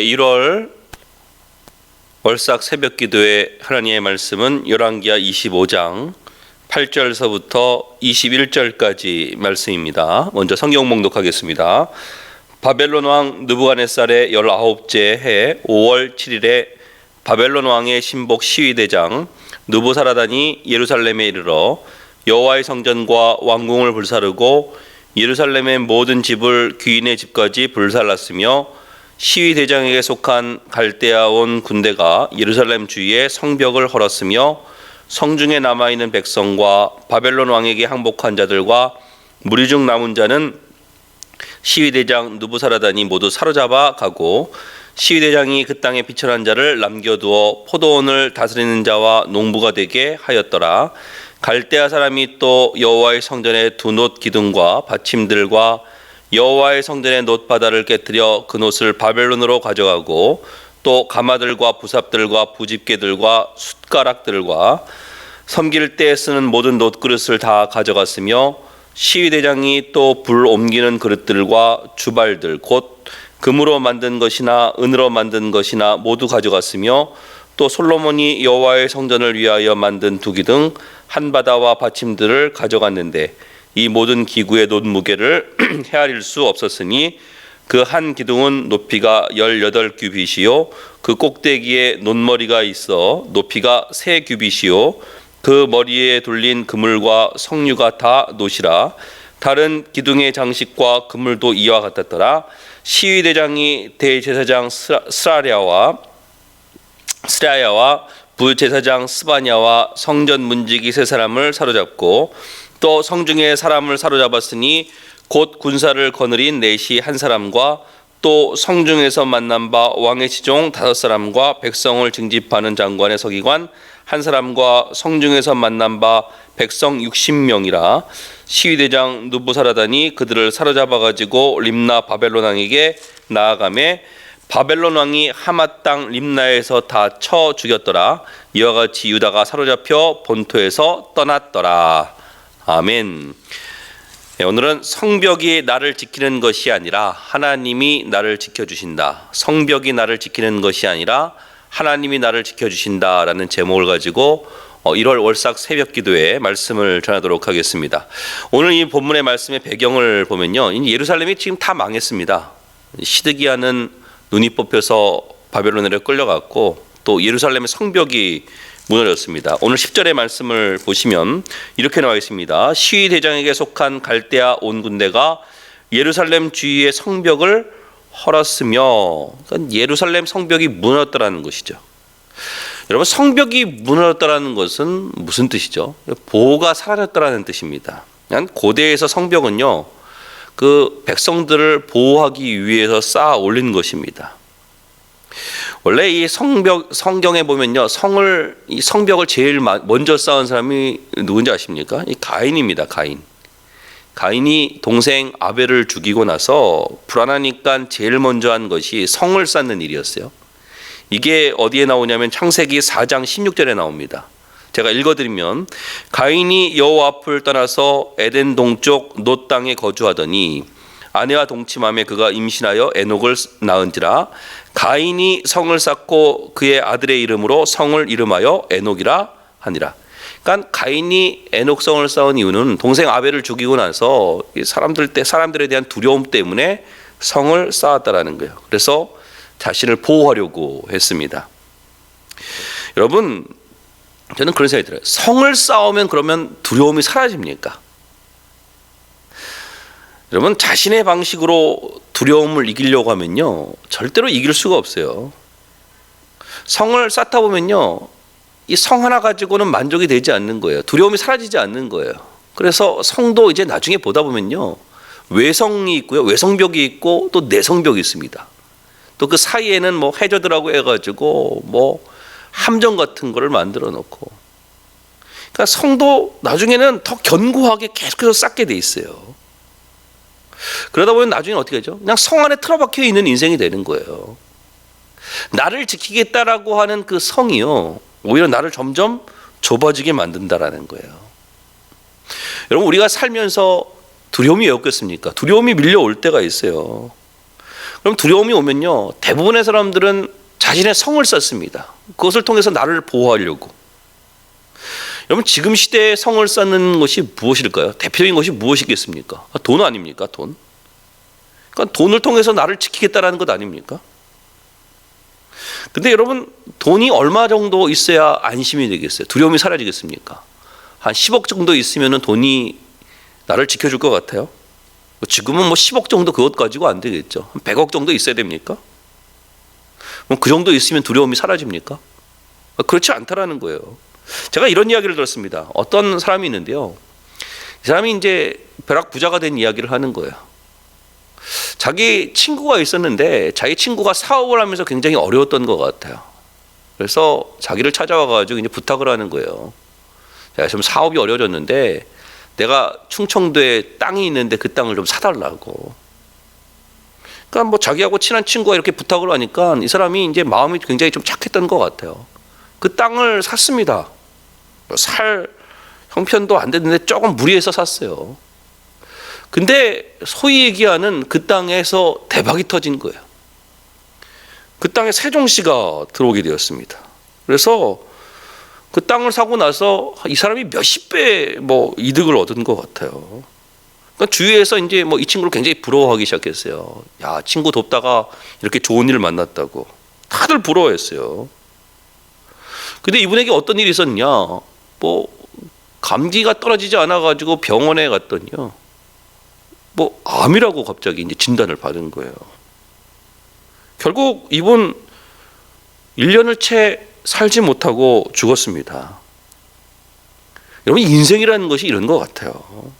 1월 월삭 새벽 기도의 하나님의 말씀은 열왕기하 25장 8절서부터 21절까지 말씀입니다. 먼저 성경 봉독하겠습니다. 바벨론 왕 느부갓네살의 19째 해 5월 7일에 바벨론 왕의 신복 시위대장 느부사라단이 예루살렘에 이르러 여호와의 성전과 왕궁을 불사르고 예루살렘의 모든 집을 귀인의 집까지 불살랐으며 시위대장에게 속한 갈대아 온 군대가 예루살렘 주위에 성벽을 헐었으며 성중에 남아있는 백성과 바벨론 왕에게 항복한 자들과 무리 중 남은 자는 시위대장 느부사라단이 모두 사로잡아 가고 시위대장이 그 땅에 비천한 자를 남겨두어 포도원을 다스리는 자와 농부가 되게 하였더라. 갈대아 사람이 또 여호와의 성전의 두 놋 기둥과 받침들과 여호와의 성전의 놋바다를 깨뜨려 그 놋을 바벨론으로 가져가고 또 가마들과 부삽들과 부집게들과 숟가락들과 섬길 때 쓰는 모든 놋그릇을 다 가져갔으며 시위대장이 또 불 옮기는 그릇들과 주발들 곧 금으로 만든 것이나 은으로 만든 것이나 모두 가져갔으며 또 솔로몬이 여호와의 성전을 위하여 만든 두기 등 한바다와 받침들을 가져갔는데 이 모든 기구의 놋 무게를 헤아릴 수 없었으니 그 한 기둥은 높이가 18규빗이요 그 꼭대기에 놋머리가 있어 높이가 3규빗이요 그 머리에 돌린 그물과 석류가 다 놋이라. 다른 기둥의 장식과 그물도 이와 같았더라. 시위대장이 대제사장 스라야와 부제사장 스바냐와 성전 문지기 3사람을 사로잡고 또 성중에 사람을 사로잡았으니 곧 군사를 거느린 넷이 1사람과 또 성중에서 만난 바 왕의 시종 5사람과 백성을 징집하는 장관의 서기관 1사람과 성중에서 만난 바 백성 60명이라. 시위대장 느부사라단이 그들을 사로잡아 가지고 림나 바벨론 왕에게 나아가매 바벨론 왕이 하맛 땅 림나에서 다 쳐 죽였더라. 이와 같이 유다가 사로잡혀 본토에서 떠났더라. 아멘. 오늘은 성벽이 나를 지키는 것이 아니라 하나님이 나를 지켜주신다. 성벽이 나를 지키는 것이 아니라 하나님이 나를 지켜주신다라는 제목을 가지고 1월 월삭 새벽 기도에 말씀을 전하도록 하겠습니다. 오늘 이 본문의 말씀의 배경을 보면요, 예루살렘이 지금 다 망했습니다. 시드기야는 눈이 뽑혀서 바벨론으로 끌려갔고 또 예루살렘의 성벽이 무너졌습니다. 오늘 10절의 말씀을 보시면 이렇게 나와 있습니다. 시위대장에게 속한 갈대아 온 군대가 예루살렘 주위의 성벽을 헐었으며, 그러니까 예루살렘 성벽이 무너졌다는 것이죠. 여러분, 성벽이 무너졌다는 것은 무슨 뜻이죠? 보호가 사라졌다는 뜻입니다. 고대에서 성벽은요, 그 백성들을 보호하기 위해서 쌓아 올린 것입니다. 원래 이 성경에 보면요, 이 성벽을 제일 먼저 쌓은 사람이 누군지 아십니까? 이 가인입니다. 가인이 동생 아벨을 죽이고 나서 불안하니까 제일 먼저 한 것이 성을 쌓는 일이었어요. 이게 어디에 나오냐면 창세기 4장 16절에 나옵니다. 제가 읽어드리면, 가인이 여호와 앞을 떠나서 에덴 동쪽 놋 땅에 거주하더니 아내와 동침하며 그가 임신하여 에녹을 낳은지라. 가인이 성을 쌓고 그의 아들의 이름으로 성을 이름하여 에녹이라 하니라. 그러니까 가인이 에녹성을 쌓은 이유는 동생 아벨을 죽이고 나서 사람들에 대한 두려움 때문에 성을 쌓았다라는 거예요. 그래서 자신을 보호하려고 했습니다. 여러분, 저는 그런 생각이 들어요. 성을 쌓으면 그러면 두려움이 사라집니까? 여러분, 자신의 방식으로 두려움을 이기려고 하면요, 절대로 이길 수가 없어요. 성을 쌓다 보면요, 이 성 하나 가지고는 만족이 되지 않는 거예요. 두려움이 사라지지 않는 거예요. 그래서 성도 이제 나중에 보다 보면요, 외성이 있고요, 외성벽이 있고 또 내성벽이 있습니다. 또 그 사이에는 뭐 해저드라고 해가지고 뭐 함정 같은 거를 만들어 놓고, 그러니까 성도 나중에는 더 견고하게 계속해서 쌓게 돼 있어요. 그러다 보면 나중에 어떻게 하죠? 그냥 성 안에 틀어박혀 있는 인생이 되는 거예요. 나를 지키겠다라고 하는 그 성이요, 오히려 나를 점점 좁아지게 만든다라는 거예요. 여러분, 우리가 살면서 두려움이 왜 없겠습니까? 두려움이 밀려올 때가 있어요. 그럼 두려움이 오면요, 대부분의 사람들은 자신의 성을 쌓습니다. 그것을 통해서 나를 보호하려고. 여러분, 지금 시대에 성을 쌓는 것이 무엇일까요? 대표적인 것이 무엇이겠습니까? 돈 아닙니까? 돈. 그러니까 돈을 통해서 나를 지키겠다라는 것 아닙니까? 근데 여러분, 돈이 얼마 정도 있어야 안심이 되겠어요? 두려움이 사라지겠습니까? 한 10억 정도 있으면 돈이 나를 지켜줄 것 같아요? 지금은 10억 정도 그것 가지고 안 되겠죠. 한 100억 정도 있어야 됩니까? 그 정도 있으면 두려움이 사라집니까? 그렇지 않다라는 거예요. 제가 이런 이야기를 들었습니다. 어떤 사람이 있는데요, 이 사람이 이제 벼락 부자가 된 이야기를 하는 거예요. 자기 친구가 있었는데 자기 친구가 사업을 하면서 굉장히 어려웠던 것 같아요. 그래서 자기를 찾아와가지고 이제 부탁을 하는 거예요. 자, 지금 사업이 어려워졌는데 내가 충청도에 땅이 있는데 그 땅을 좀 사달라고. 그러니까 자기하고 친한 친구가 이렇게 부탁을 하니까 이 사람이 이제 마음이 굉장히 좀 착했던 것 같아요. 그 땅을 샀습니다. 살 형편도 안 됐는데 조금 무리해서 샀어요. 근데 소위 얘기하는 그 땅에서 대박이 터진 거예요. 그 땅에 세종시가 들어오게 되었습니다. 그래서 그 땅을 사고 나서 이 사람이 몇십 배 이득을 얻은 것 같아요. 그러니까 주위에서 이제 이 친구를 굉장히 부러워하기 시작했어요. 야, 친구 돕다가 이렇게 좋은 일을 만났다고 다들 부러워했어요. 근데 이분에게 어떤 일이 있었냐? 감기가 떨어지지 않아가지고 병원에 갔더니요, 암이라고 갑자기 이제 진단을 받은 거예요. 결국 이분 1년을 채 살지 못하고 죽었습니다. 여러분, 인생이라는 것이 이런 것 같아요.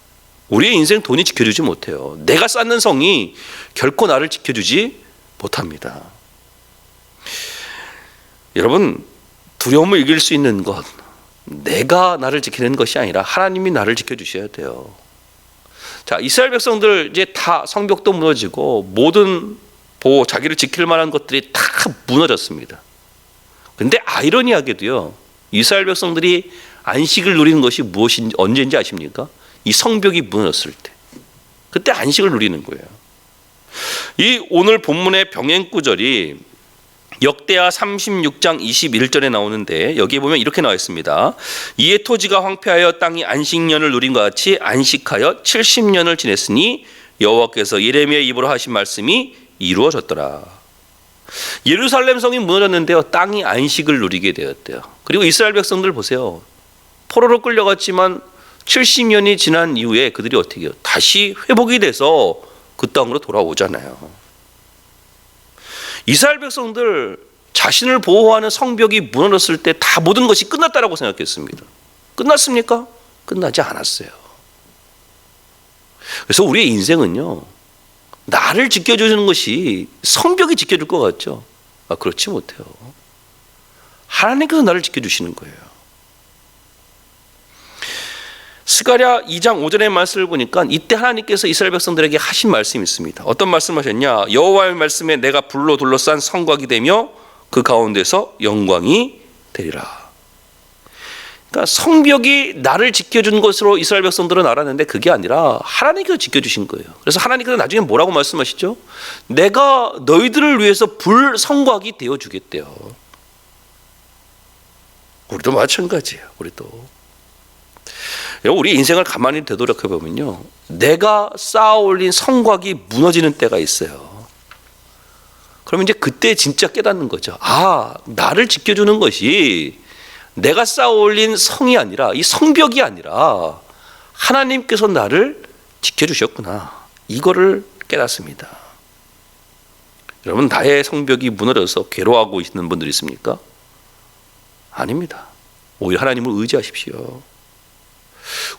우리의 인생 돈이 지켜주지 못해요. 내가 쌓는 성이 결코 나를 지켜주지 못합니다. 여러분, 두려움을 이길 수 있는 것, 내가 나를 지키는 것이 아니라 하나님이 나를 지켜주셔야 돼요. 자, 이스라엘 백성들 이제 다 성벽도 무너지고 모든 보호, 자기를 지킬 만한 것들이 다 무너졌습니다. 근데 아이러니하게도요, 이스라엘 백성들이 안식을 누리는 것이 무엇인지 언제인지 아십니까? 이 성벽이 무너졌을 때, 그때 안식을 누리는 거예요. 이 오늘 본문의 병행 구절이 역대하 36장 21절에 나오는데, 여기에 보면 이렇게 나와 있습니다. 이에 토지가 황폐하여 땅이 안식년을 누린 것 같이 안식하여 70년을 지냈으니 여호와께서 예레미야의 입으로 하신 말씀이 이루어졌더라. 예루살렘 성이 무너졌는데요, 땅이 안식을 누리게 되었대요. 그리고 이스라엘 백성들 보세요. 포로로 끌려갔지만 70년이 지난 이후에 그들이 어떻게 해요? 다시 회복이 돼서 그 땅으로 돌아오잖아요. 이스라엘 백성들 자신을 보호하는 성벽이 무너졌을 때 다 모든 것이 끝났다라고 생각했습니다. 끝났습니까? 끝나지 않았어요. 그래서 우리의 인생은요, 나를 지켜주는 것이 성벽이 지켜줄 것 같죠? 그렇지 못해요. 하나님께서 나를 지켜주시는 거예요. 스가랴 2장 5절의 말씀을 보니까 이때 하나님께서 이스라엘 백성들에게 하신 말씀이 있습니다. 어떤 말씀하셨냐? 여호와의 말씀에 내가 불로 둘러싼 성곽이 되며 그 가운데서 영광이 되리라. 그러니까 성벽이 나를 지켜준 것으로 이스라엘 백성들은 알았는데 그게 아니라 하나님께서 지켜주신 거예요. 그래서 하나님께서 나중에 뭐라고 말씀하시죠? 내가 너희들을 위해서 불 성곽이 되어주겠대요. 우리도 마찬가지예요. 우리 인생을 가만히 되돌아켜 보면요, 내가 쌓아 올린 성곽이 무너지는 때가 있어요. 그러면 이제 그때 진짜 깨닫는 거죠. 나를 지켜주는 것이 내가 쌓아 올린 성이 아니라, 이 성벽이 아니라 하나님께서 나를 지켜주셨구나. 이거를 깨닫습니다. 여러분, 나의 성벽이 무너져서 괴로워하고 있는 분들이 있습니까? 아닙니다. 오히려 하나님을 의지하십시오.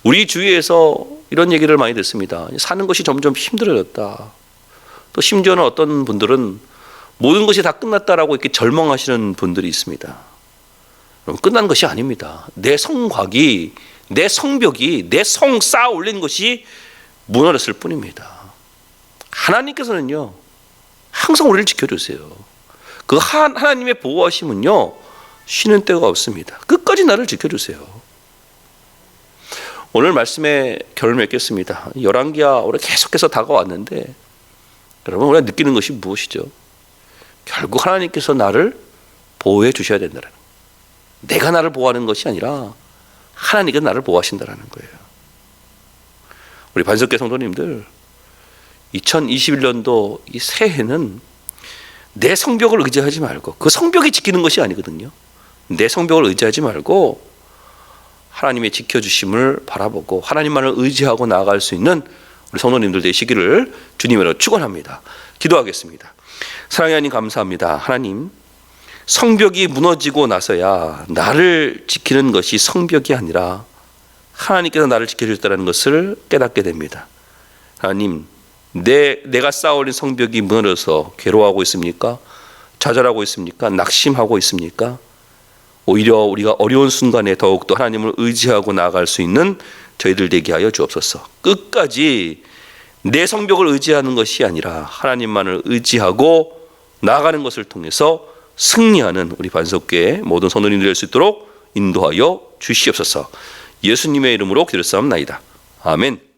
우리 주위에서 이런 얘기를 많이 듣습니다. 사는 것이 점점 힘들어졌다. 또 심지어는 어떤 분들은 모든 것이 다 끝났다라고 이렇게 절망하시는 분들이 있습니다. 그럼 끝난 것이 아닙니다. 내 성곽이, 내 성벽이, 내 성 쌓아 올린 것이 무너졌을 뿐입니다. 하나님께서는요, 항상 우리를 지켜주세요. 그 하나님의 보호하심은요, 쉬는 때가 없습니다. 끝까지 나를 지켜주세요. 오늘 말씀의 결을 맺겠습니다. 열왕기하 올해 계속해서 다가왔는데 여러분, 우리가 느끼는 것이 무엇이죠? 결국 하나님께서 나를 보호해 주셔야 된다는 거예요. 내가 나를 보호하는 것이 아니라 하나님께서 나를 보호하신다는 거예요. 우리 반석교 성도님들, 2021년도 이 새해는 내 성벽을 의지하지 말고, 그 성벽이 지키는 것이 아니거든요. 내 성벽을 의지하지 말고 하나님의 지켜주심을 바라보고 하나님만을 의지하고 나아갈 수 있는 우리 성도님들 되시기를 주님으로 축원합니다. 기도하겠습니다. 사랑의 하나님, 감사합니다. 하나님, 성벽이 무너지고 나서야 나를 지키는 것이 성벽이 아니라 하나님께서 나를 지켜주셨다는 것을 깨닫게 됩니다. 하나님, 내가 쌓아올린 성벽이 무너져서 괴로워하고 있습니까? 좌절하고 있습니까? 낙심하고 있습니까? 오히려 우리가 어려운 순간에 더욱더 하나님을 의지하고 나아갈 수 있는 저희들 되게 하여 주옵소서. 끝까지 내 성벽을 의지하는 것이 아니라 하나님만을 의지하고 나아가는 것을 통해서 승리하는 우리 반석교의 모든 성도님들 될 수 있도록 인도하여 주시옵소서. 예수님의 이름으로 기도했사옵나이다. 아멘.